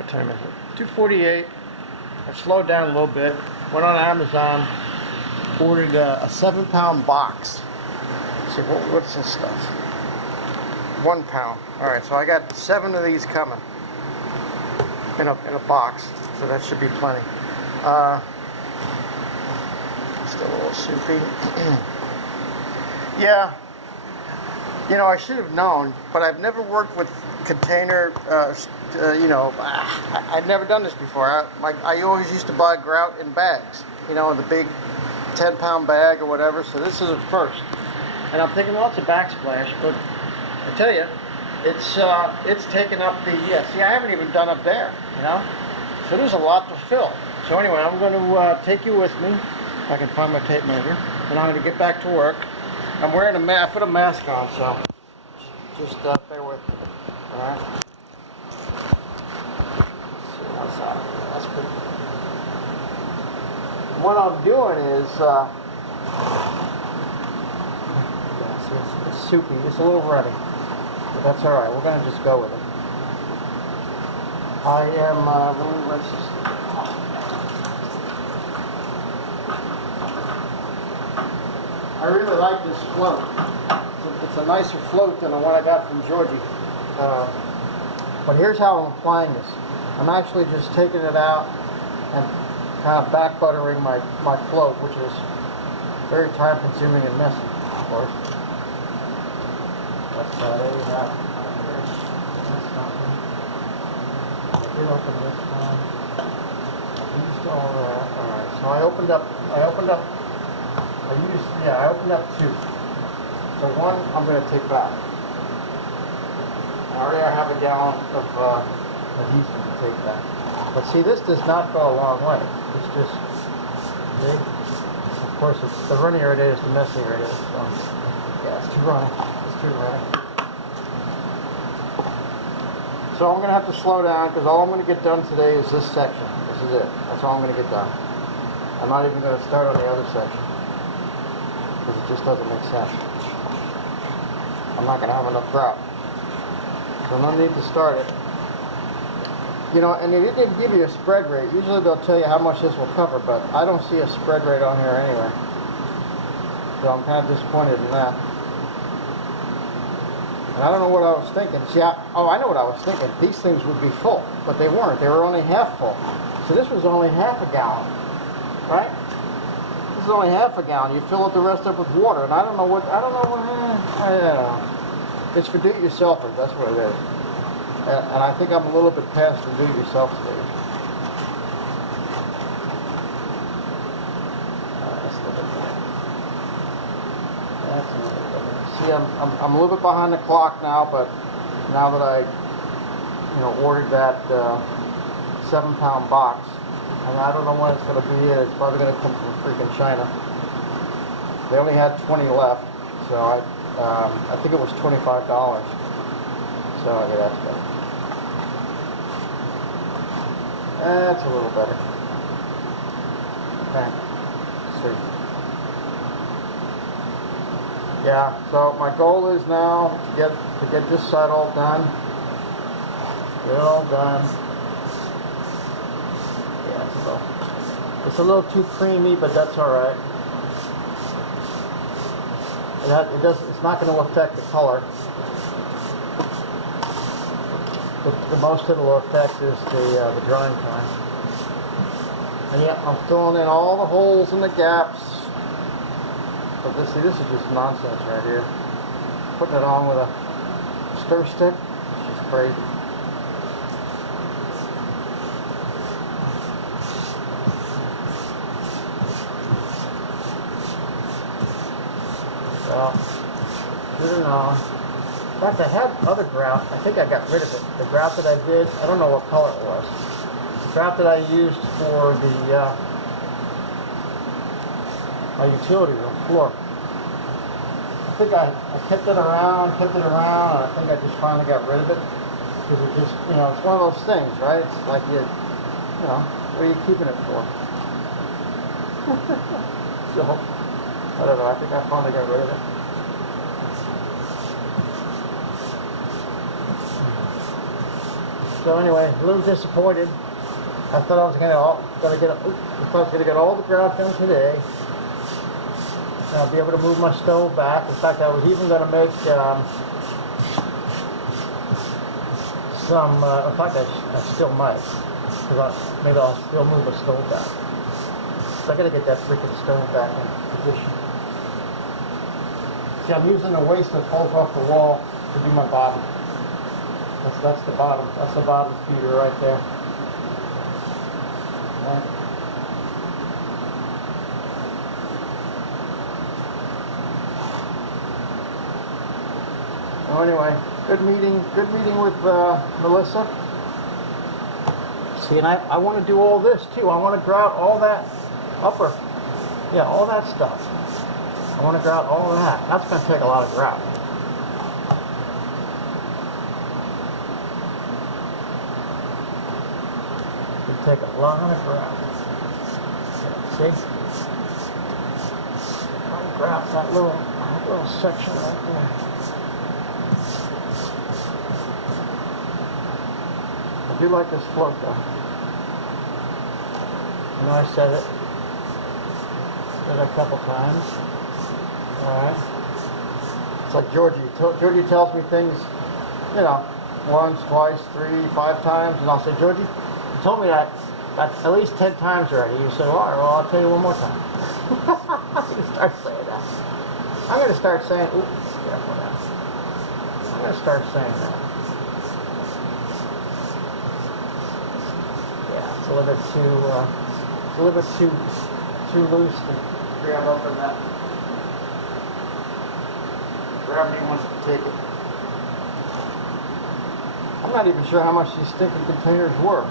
what time is it? 2:48. I slowed down a little bit. Went on Amazon, ordered a 7-pound box. Let's see, what's this stuff? 1 pound. All right, so I got 7 of these coming in a box, so that should be plenty. Still a little soupy. Yeah, you know, I should have known, but I've never worked with container. You know, I'd never done this before. I always used to buy grout in bags, you know, in the big 10-pound bag or whatever. So this is a first, and I'm thinking, well, it's a backsplash, but I tell you, it's taken up the. See, I haven't even done up there, you know. So there's a lot to fill. So anyway, I'm going to take you with me, if I can find my tape measure, and I'm going to get back to work. I'm wearing a mask. I put a mask on, so just bear with me. All right. Let's see what's up. That's pretty. What I'm doing is, it's soupy. It's a little runny, but that's all right. We're going to just go with it. I am. Let's just. I really like this float. It's a nicer float than the one I got from Georgie. But here's how I'm applying this. I'm actually just taking it out and kind of back buttering my float, which is very time consuming and messy, of course. But there you have it. I did open this one. Alright, so I opened up I opened up 2. So one I'm going to take back. I already have a gallon of adhesive to take back. But see, this does not go a long way. It's just big. Of course, the runnier it is, the messier it is. So, yeah, it's too runny. It's too runny. So I'm going to have to slow down because all I'm going to get done today is this section. This is it. That's all I'm going to get done. I'm not even going to start on the other section because it just doesn't make sense. I'm not going to have enough grout. So no need to start it. You know, and they didn't give you a spread rate. Usually they'll tell you how much this will cover, but I don't see a spread rate on here anyway. So I'm kind of disappointed in that. And I don't know what I was thinking. See, I know what I was thinking. These things would be full, but they weren't. They were only half full. So this was only half a gallon, right? This is only half a gallon. You fill it the rest up with water, and I don't know. I don't know. It's for do-it-yourselfers. That's what it is. And I think I'm a little bit past the do-it-yourself stage. That's a little bit better. That's a little bit better. See, I'm a little bit behind the clock now, but now that I, ordered that 7-pound box, and I don't know when it's going to be in. It's probably going to come from freaking China. They only had 20 left, so I think it was $25. So yeah, that's better. That's a little better. Okay. Let's see. Yeah. So my goal is now to get this side all done. Get it all done. Yeah, it's a little too creamy, but that's all right. It's not going to affect the color. The most it'll affect is the drying time. And yeah, I'm filling in all the holes and the gaps. But this is just nonsense right here. Putting it on with a stir stick, it's just crazy. Well, good enough. In fact, I had other grout. I think I got rid of it. The grout that I did, I don't know what color it was. The grout that I used for the my utility room floor. I think I kept it around, and I think I just finally got rid of it. Because it just, it's one of those things, right? It's like what are you keeping it for? So, I don't know, I think I finally got rid of it. So anyway, a little disappointed. I thought I was gonna get all the grout done today. And I'll be able to move my stove back. In fact, I was even gonna make some. In fact, I still might, because maybe I'll still move the stove back. So I gotta get that freaking stove back in position. See, I'm using the waste that falls off the wall to do my bottom. That's the bottom. That's the bottom feeder right there. Right. Well, anyway, good meeting with Melissa. See, and I want to do all this too. I want to grout all that all that stuff. I want to grout all that. That's going to take a lot of grout. It'll take a lot of grout. See? I'll grout that little section right there. I do like this float though. You know, I said it a couple times. Alright. It's like Georgie. Georgie tells me things, you know, once, twice, 3, 5 times, and I'll say, Georgie, you told me that at least 10 times already. You say, alright, well, I'll tell you one more time. I'm going to start saying that. I'm going to start saying, ooh, careful now. I'm going to start saying that. Yeah, it's a little bit too loose to grab up in that. Gravity wants to take it. I'm not even sure how much these stinking containers were.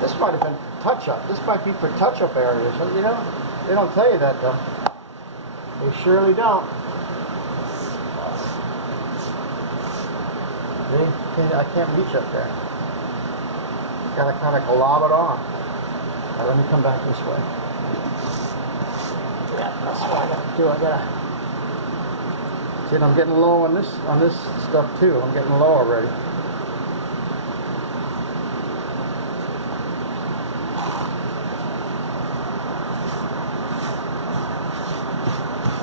This might have been touch-up. This might be for touch-up areas. You know, they don't tell you that though. They surely don't. See? I can't reach up there. Gotta kind of glob it on. Now, let me come back this way. Yeah, that's what I gotta do. I gotta. See, I'm getting low on this stuff too. I'm getting low already.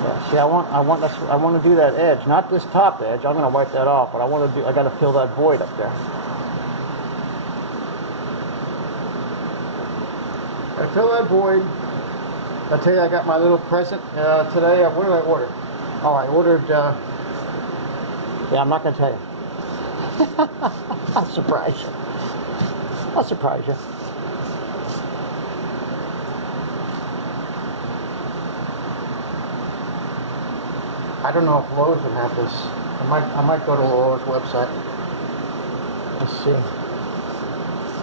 Yeah. See, I want to do that edge, not this top edge. I'm gonna wipe that off, but I gotta fill that void up there. I fill that void. I tell you, I got my little present today. What did I order? Oh, I ordered. Yeah, I'm not gonna tell you. I'll surprise you. I'll surprise you. I don't know if Lowe's would have this. I might go to Lowe's website. Let's see.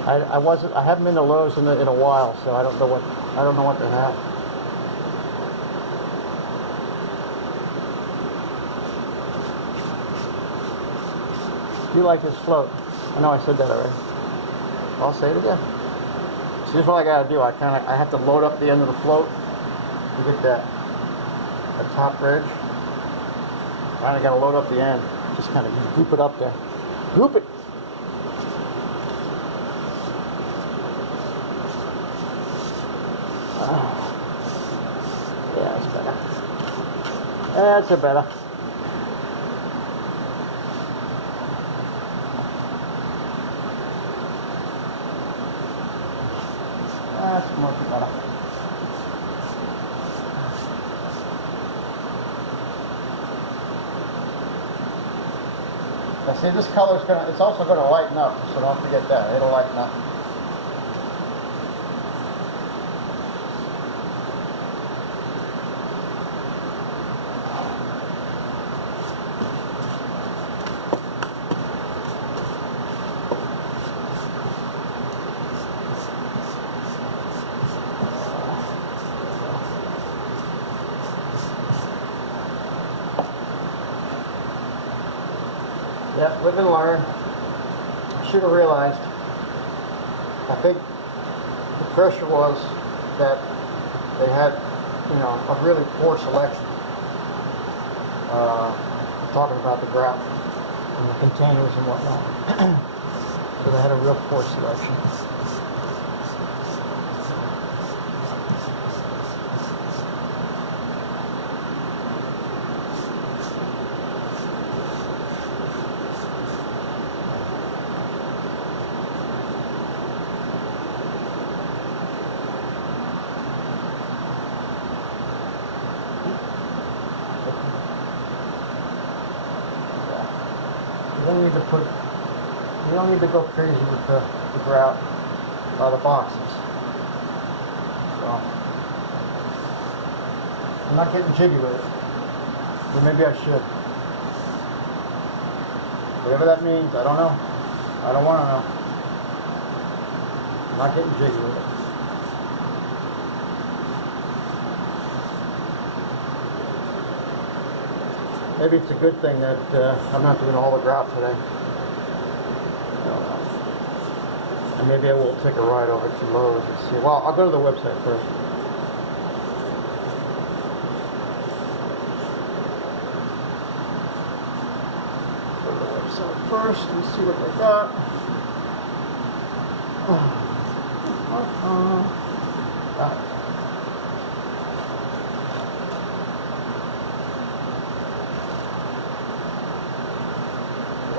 I haven't been to Lowe's in a while, so I don't know what they have. Do you like this float? I know I said that already. I'll say it again. So here's what I gotta do. I have to load up the end of the float to get that top ridge. I gotta load up the end. Just kind of goop it up there. Goop it. Yeah, that's better. That's better. That's much better. Now see, this color's it's also gonna lighten up, so don't forget that. It'll lighten up. Yeah, live and learn. Should have realized. I think the pressure was that they had, you know, a really poor selection. Talking about the grout. and the containers and whatnot. So they had a real poor selection. You don't need to go crazy with the grout by the boxes. So I'm not getting jiggy with it, or maybe I should. Whatever that means, I don't know. I don't want to know. I'm not getting jiggy with it. Maybe it's a good thing that I'm not doing all the grout today. And maybe I will take a ride over to Lowe's and see. Well, I'll go to the website first. Go to the website first and see what they got.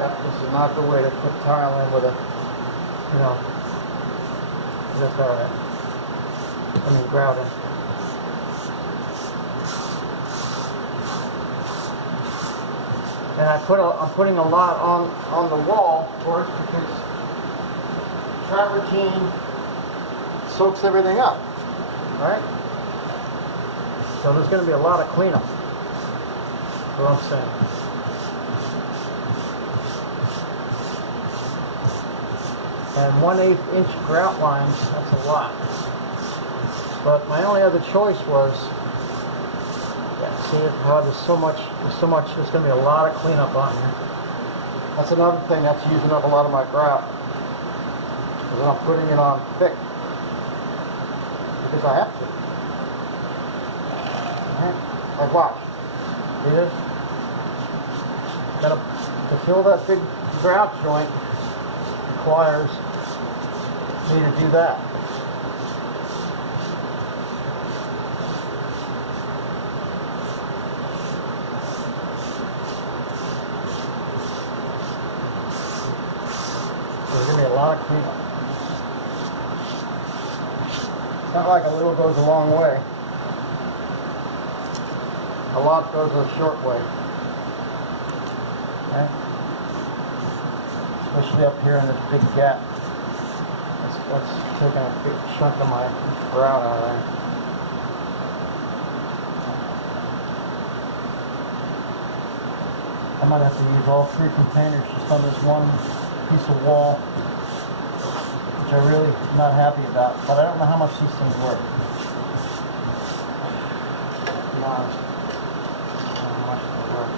Yep, this is not the way to put tile in with a, just grouting. And I'm putting a lot on the wall, of course, because travertine soaks everything up, right? So there's going to be a lot of cleanup. That's what I'm saying. And 1/8 inch grout lines, that's a lot. But my only other choice was, see how there's so much, there's going to be a lot of cleanup on here. That's another thing that's using up a lot of my grout. Because I'm putting it on thick. Because I have to. Like watch. See this? To fill that big grout joint requires me to do that. There's going to be a lot of cleanup. It's not like a little goes a long way. A lot goes a short way. Okay? Especially up here in this big gap. That's taking a big chunk of my grout out of there. I might have to use all 3 containers just on this one piece of wall, which I'm really not happy about, but I don't know how much these things worth. To be honest, I don't know how much they're worth.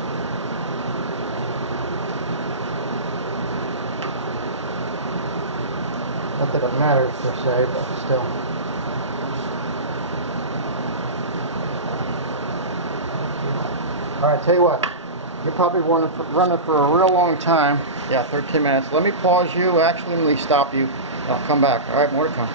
Not that it matters per se, but still. Alright, tell you what, you're probably running for a real long time. Yeah, 13 minutes. Let me pause you, actually let me stop you. I'll come back. Alright, more to come.